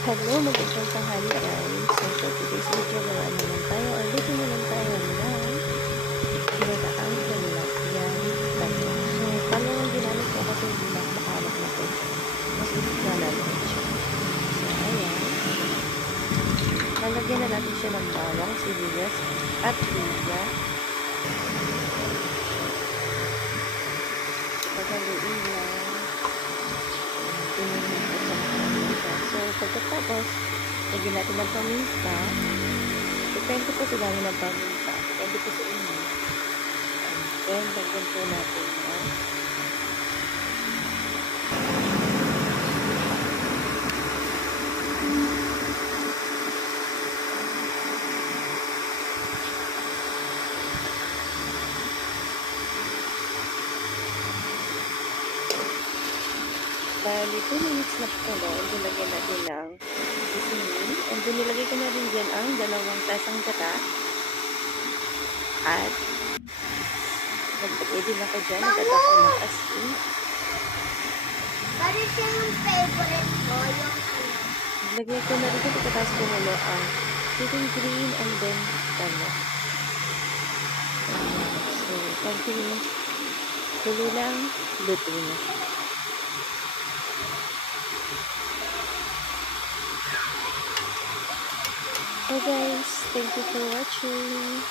Hello, magandang tanghali guys. So for today's video, gawa naman tayo or luto naman tayo ng ginataang tilapia bato. So talong ang ginamit ko kasi hindi na ako makahanap na to. Mas gusto natin siya. So ayan. Lalagyan na natin siya ng bawang, sibuyas, at luya. Paghaluin lang. So pagkatapos, lagyan natin ng paminta. Depende po sa dami ng paminta. Depende po sa inyo. And then, lagyan po natin ng bali 2 minutes na po no. And then, lagyan natin ng seasoning. And then, nilagay ko na rin dyan ang 2 tasang gata. At nagpag-edit ako dyan. Nagtatak ko ng asin. Ano siya yung favorite ko? Yung Lagyan ko na rin ito pagkatapos kumulo ang chicken green and then so, konting kulo lang, luto na. So guys, thank you for watching.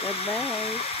Bye-bye.